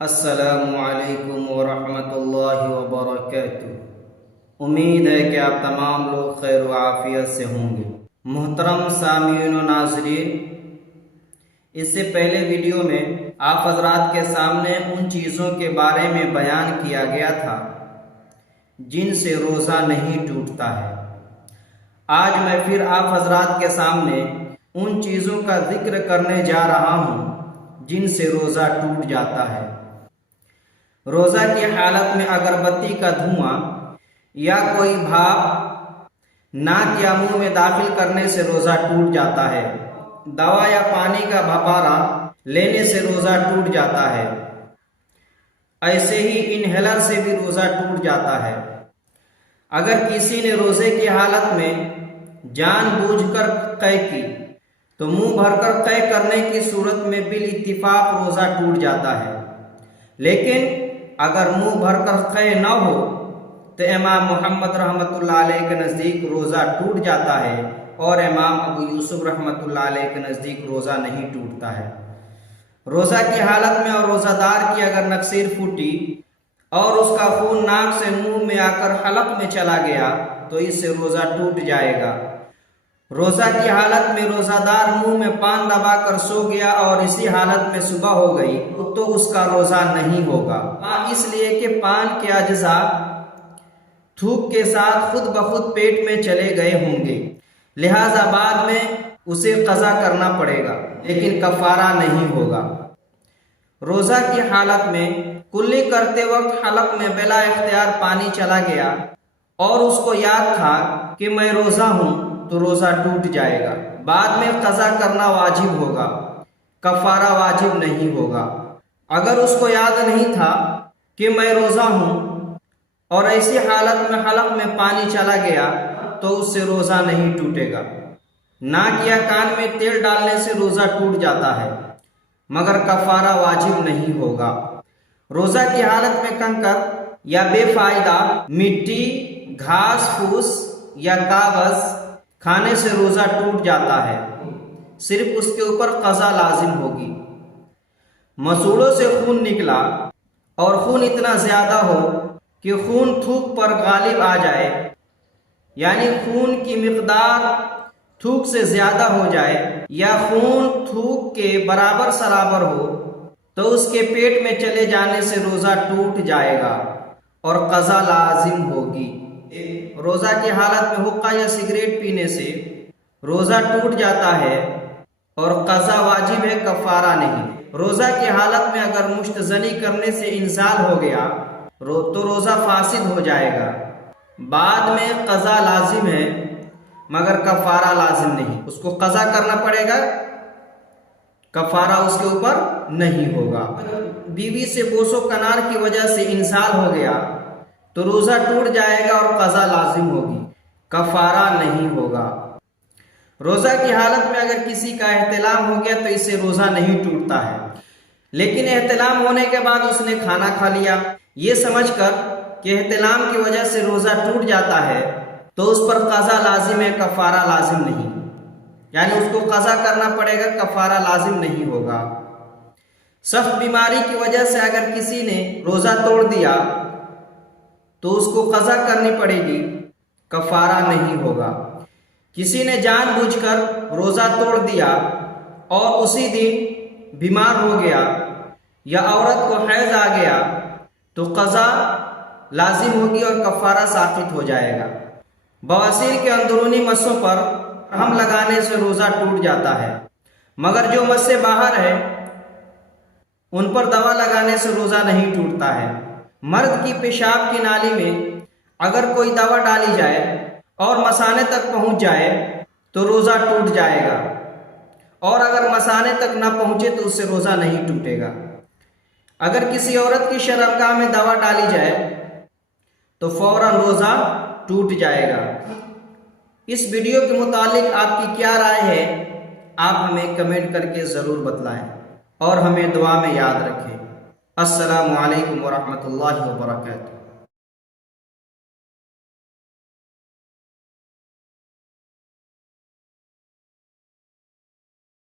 السلام علیکم ورحمۃ اللہ وبرکاتہ۔ امید ہے کہ آپ تمام لوگ خیر و عافیت سے ہوں گے۔ محترم سامعین و ناظرین، اس سے پہلے ویڈیو میں آپ حضرات کے سامنے ان چیزوں کے بارے میں بیان کیا گیا تھا جن سے روزہ نہیں ٹوٹتا ہے۔ آج میں پھر آپ حضرات کے سامنے ان چیزوں کا ذکر کرنے جا رہا ہوں جن سے روزہ ٹوٹ جاتا ہے۔ روزہ کی حالت میں اگربتی کا دھواں یا کوئی بھاپ ناک یا منہ میں داخل کرنے سے روزہ ٹوٹ جاتا ہے۔ دوا یا پانی کا بھپارا لینے سے روزہ ٹوٹ جاتا ہے۔ ایسے ہی انہیلر سے بھی روزہ ٹوٹ جاتا ہے۔ اگر کسی نے روزے کی حالت میں جان بوجھ کر قے کی تو منہ بھر کر قے کرنے کی صورت میں بالاتفاق روزہ ٹوٹ جاتا ہے، لیکن اگر منہ بھر کر قے نہ ہو تو امام محمد رحمۃ اللہ علیہ کے نزدیک روزہ ٹوٹ جاتا ہے، اور امام ابو یوسف رحمۃ اللہ علیہ کے نزدیک روزہ نہیں ٹوٹتا ہے۔ روزہ کی حالت میں اور روزہ دار کی اگر نکسیر پھوٹی اور اس کا خون ناک سے منہ میں آ کر حلق میں چلا گیا تو اس سے روزہ ٹوٹ جائے گا۔ روزہ کی حالت میں روزہ دار منہ میں پان دبا کر سو گیا اور اسی حالت میں صبح ہو گئی تو اس کا روزہ نہیں ہوگا، اس لیے کہ پان کے اجزاء تھوک کے ساتھ خود بخود پیٹ میں چلے گئے ہوں گے، لہذا بعد میں اسے قضا کرنا پڑے گا، لیکن کفارہ نہیں ہوگا۔ روزہ کی حالت میں کلی کرتے وقت حلق میں بلا اختیار پانی چلا گیا اور اس کو یاد تھا کہ میں روزہ ہوں تو روزہ ٹوٹ جائے گا، بعد میں قضا کرنا واجب ہوگا، کفارہ واجب نہیں ہوگا۔ اگر اس کو یاد نہیں تھا کہ میں روزہ ہوں اور ایسی حالت میں حلق میں پانی چلا گیا تو اس سے روزہ نہیں ٹوٹے گا۔ ناک یا کان میں تیل ڈالنے سے روزہ ٹوٹ جاتا ہے، مگر کفارہ واجب نہیں ہوگا۔ روزہ کی حالت میں کنکر یا بے فائدہ مٹی، گھاس پھوس یا کاغذ کھانے سے روزہ ٹوٹ جاتا ہے، صرف اس کے اوپر قضا لازم ہوگی۔ مسوڑوں سے خون نکلا اور خون اتنا زیادہ ہو کہ خون تھوک پر غالب آ جائے، یعنی خون کی مقدار تھوک سے زیادہ ہو جائے یا خون تھوک کے برابر سرابر ہو تو اس کے پیٹ میں چلے جانے سے روزہ ٹوٹ جائے گا اور قضا لازم ہوگی۔ روزہ کی حالت میں حقہ یا سگریٹ پینے سے روزہ ٹوٹ جاتا ہے اور قضا واجب ہے، کفارہ نہیں۔ روزہ کی حالت میں اگر مشت زنی کرنے سے انزال ہو گیا تو روزہ فاسد ہو جائے گا، بعد میں قضا لازم ہے مگر کفارہ لازم نہیں، اس کو قضا کرنا پڑے گا، کفارہ اس کے اوپر نہیں ہوگا۔ بیوی سے بوس و کنار کی وجہ سے انزال ہو گیا تو روزہ ٹوٹ جائے گا اور قضا لازم ہوگی، کفارہ نہیں ہوگا۔ روزہ کی حالت میں اگر کسی کا احتلام ہو گیا تو اس سے روزہ نہیں ٹوٹتا ہے، لیکن احتلام ہونے کے بعد اس نے کھانا کھا لیا، یہ سمجھ کر کہ احتلام کی وجہ سے روزہ ٹوٹ جاتا ہے تو اس پر قضا لازم ہے، کفارہ لازم نہیں، یعنی اس کو قضا کرنا پڑے گا، کفارہ لازم نہیں ہوگا۔ سخت بیماری کی وجہ سے اگر کسی نے روزہ توڑ دیا تو اس کو قضا کرنی پڑے گی، کفارہ نہیں ہوگا۔ کسی نے جان بوجھ کر روزہ توڑ دیا اور اسی دن بیمار ہو گیا یا عورت کو حیض آ گیا تو قضا لازم ہوگی اور کفارہ ساقط ہو جائے گا۔ بواسیر کے اندرونی مسوں پر ہم لگانے سے روزہ ٹوٹ جاتا ہے، مگر جو مسیں باہر ہے ان پر دوا لگانے سے روزہ نہیں ٹوٹتا ہے۔ مرد کی پیشاب کی نالی میں اگر کوئی دوا ڈالی جائے اور مثانے تک پہنچ جائے تو روزہ ٹوٹ جائے گا، اور اگر مثانے تک نہ پہنچے تو اس سے روزہ نہیں ٹوٹے گا۔ اگر کسی عورت کی شرمگاہ میں دوا ڈالی جائے تو فوراً روزہ ٹوٹ جائے گا۔ اس ویڈیو کے متعلق آپ کی کیا رائے ہے؟ آپ ہمیں کمنٹ کر کے ضرور بتلائیں اور ہمیں دعا میں یاد رکھیں۔ السلام علیکم ورحمۃ اللہ وبرکاتہ۔